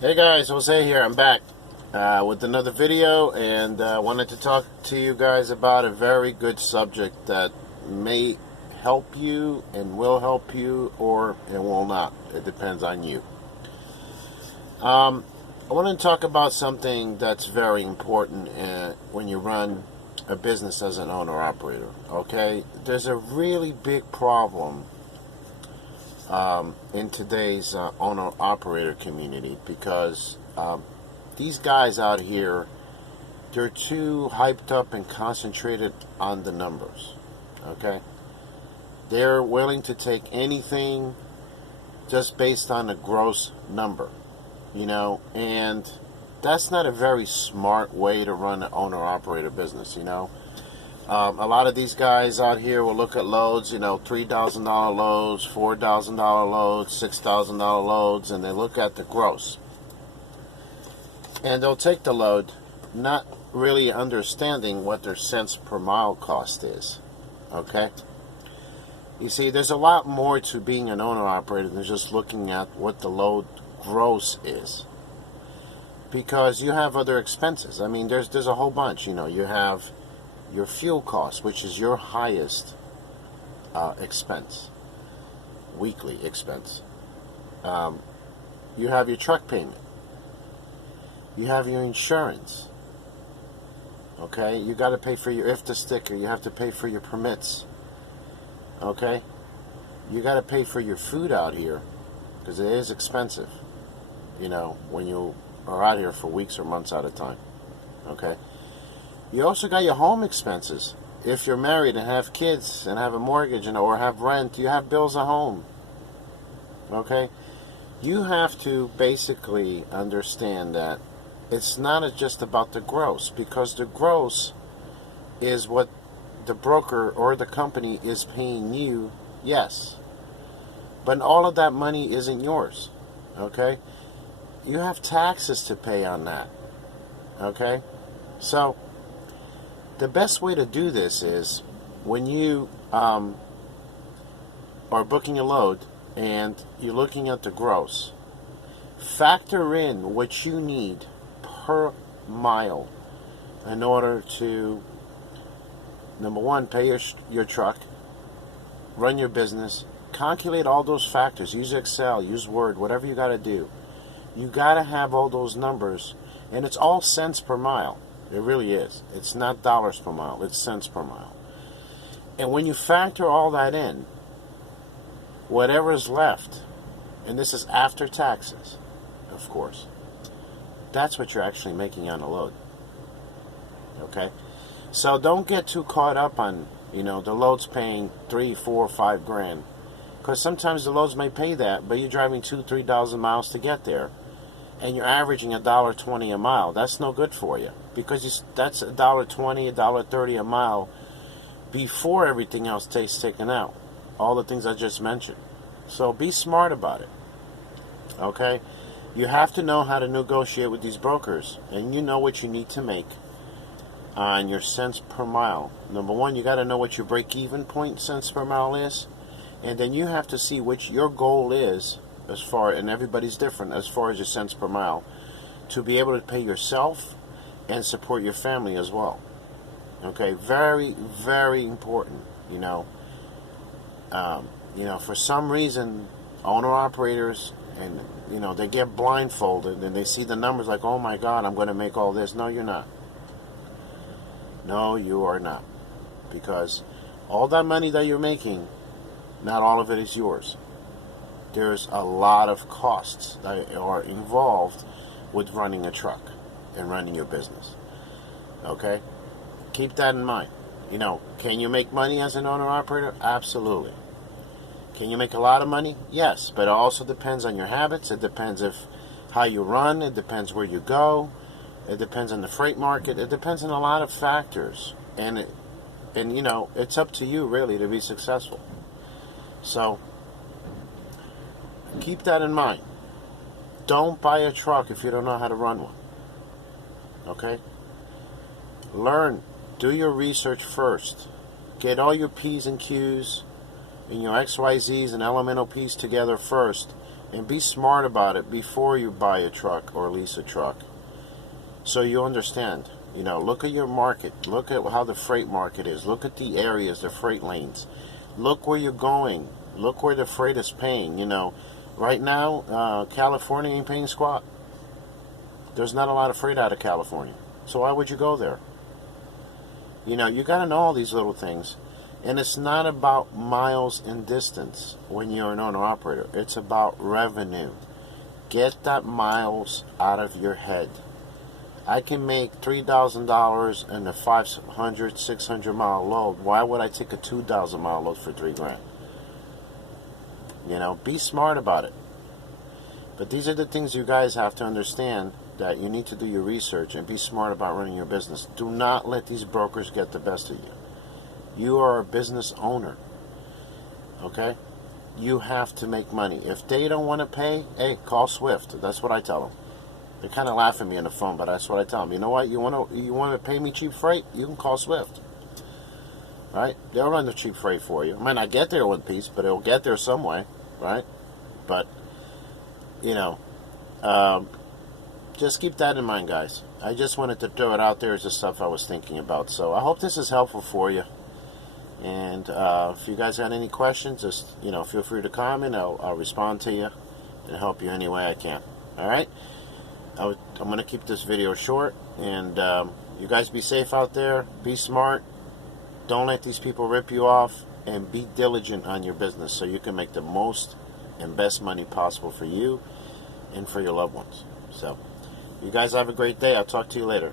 Hey guys, Jose here. I'm back with another video, and wanted to talk to you guys about a very good subject that may help you and will help you, or it will not. It depends on you. I want to talk about something that's very important when you run a business as an owner operator. Okay, there's a really big problem in today's owner-operator community because these guys out here, they're too hyped up and concentrated on the numbers, okay? They're willing to take anything just based on a gross number, and that's not a very smart way to run an owner-operator business. A lot of these guys out here will look at loads, $3,000 loads, $4,000 loads, $6,000 loads, and they look at the gross. And they'll take the load, not really understanding what their cents per mile cost is. Okay? You see, there's a lot more to being an owner-operator than just looking at what the load gross is. Because you have other expenses. I mean, there's a whole bunch. You have your fuel cost, which is your highest expense, weekly expense. You have your truck payment. You have your insurance. Okay, you got to pay for your IFTA sticker. You have to pay for your permits. Okay, you got to pay for your food out here because it is expensive. When you are out here for weeks or months at a time. Okay. You also got your home expenses. If you're married and have kids and have a mortgage or have rent, you have bills at home. Okay? You have to basically understand that it's not just about the gross, because the gross is what the broker or the company is paying you, yes. But all of that money isn't yours. Okay? You have taxes to pay on that. Okay? So, the best way to do this is when you are booking a load and you're looking at the gross, factor in what you need per mile in order to, number one, pay your truck, run your business, calculate all those factors, use Excel, use Word, whatever you got to do. You got to have all those numbers, and it's all cents per mile. It really is. It's not dollars per mile. It's cents per mile. And when you factor all that in, whatever is left, and this is after taxes, of course, that's what you're actually making on a load. Okay? So don't get too caught up on, the load's paying $3, $4, $5 grand. Because sometimes the loads may pay that, but you're driving 2,000-3,000 miles to get there. And you're averaging $1.20 a mile. That's no good for you, because that's $1.20, $1.30 a mile before everything else takes taken out. All the things I just mentioned. So be smart about it. Okay? You have to know how to negotiate with these brokers, and you know what you need to make on your cents per mile. Number one, you got to know what your break-even point cents per mile is, and then you have to see which your goal is. And everybody's different as far as your cents per mile, to be able to pay yourself and support your family as well. Okay, very, very important. For some reason, owner operators and they get blindfolded and they see the numbers like, oh my God, I'm going to make all this. No, you're not. No, you are not, because all that money that you're making, not all of it is yours. There's a lot of costs that are involved with running a truck and running your business. Okay? Keep that in mind. Can you make money as an owner-operator? Absolutely. Can you make a lot of money? Yes, but it also depends on your habits. It depends how you run. It depends where you go. It depends on the freight market. It depends on a lot of factors. And it's up to you, really, to be successful. So, keep that in mind. Don't buy a truck if you don't know how to run one. Okay? Learn. Do your research first. Get all your P's and Q's and your XYZs and elemental P's together first And be smart about it before you buy a truck or lease a truck. So you understand. You know, look at your market. Look at how the freight market is. Look at the areas, the freight lanes. Look where you're going. Look where the freight is paying. You know, right now, California ain't paying squat. There's not a lot of freight out of California. So why would you go there? You know, you got to know all these little things. And it's not about miles and distance when you're an owner-operator. It's about revenue. Get that miles out of your head. I can make $3,000 in a 500, 600 mile load. Why would I take a 2,000 mile load for $3,000? You know, be smart about it. But these are the things you guys have to understand, that you need to do your research and be smart about running your business. Do not let these brokers get the best of you. You are a business owner. Okay? You have to make money. If they don't want to pay, hey, call Swift. That's what I tell them. They kind of laugh at me on the phone, but that's what I tell them. You know what? You want to pay me cheap freight? You can call Swift. Right? They'll run the cheap freight for you. I might not get there one piece, but it'll get there some way. Right? But, you know, just keep that in mind, guys. I just wanted to throw it out there as the stuff I was thinking about. So I hope this is helpful for you. And if you guys got any questions, just, you know, feel free to comment. I'll respond to you and help you any way I can. All right? I'm going to keep this video short. And you guys be safe out there. Be smart. Don't let these people rip you off. And be diligent on your business so you can make the most and best money possible for you and for your loved ones. So, you guys have a great day. I'll talk to you later.